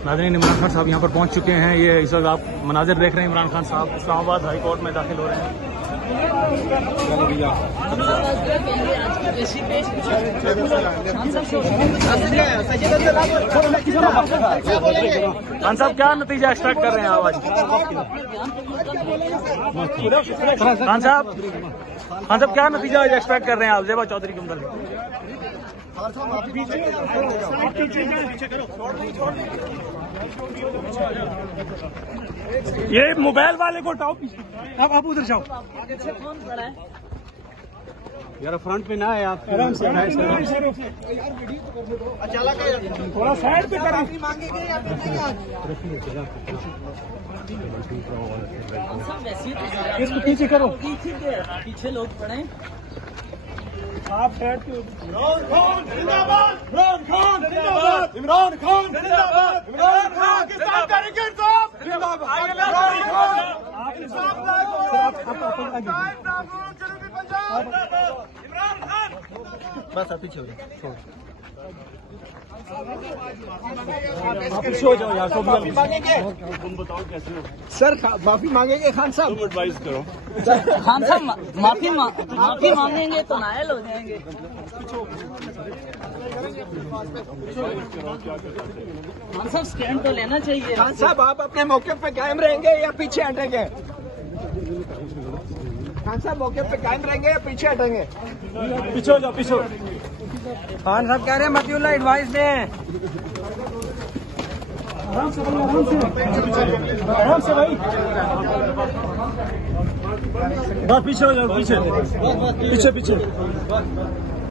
नाज़रीन, इमरान खान साहब यहाँ पर पहुँच चुके हैं। ये इस वक्त आप मनाजिर देख रहे हैं। इमरान खान साहब इस्लामाबाद हाई कोर्ट में दाखिल हो रहे हैं। खान साहब क्या नतीजा एक्सपेक्ट कर रहे हैं आज? खान साहब क्या नतीजा एक्सपेक्ट कर रहे हैं आप ज़ेबा चौधरी के मुताबिक? ये मोबाइल वाले को उठाओ पीछे। आप उधर जाओ यार, फ्रंट पे ना है आप। आराम से थोड़ा साइड पे करें। इसको पीछे करो, पीछे लोग पड़े। आप साइड पे। इमरान खान जिंदाबाद, इमरान खान जिंदाबाद, इमरान खान जिंदाबाद, इमरान खान के साथ करेंगे इंसाफ जिंदाबाद। बस आप पीछे हो जाओ, पीछे हो जाओ यार। माफी मांगेंगे, तुम बताओ कैसे हो सर? माफी मांगेंगे खान साहब, तुम एडवाइस करो। खान साहब माफी मांगेंगे तो नायल हो जाएंगे। खान साहब स्टैंड तो लेना चाहिए। खान साहब आप अपने मौके पे कायम रहेंगे या पीछे हटेंगे? खान साहब मौके पे कायम रहेंगे या पीछे हटेंगे? पीछे हो जाओ, पीछे। खान साहब कह रहे हैं मतीउल्लाह एडवाइस दें। आराम से भाई। बस पीछे हो जाओ, पीछे।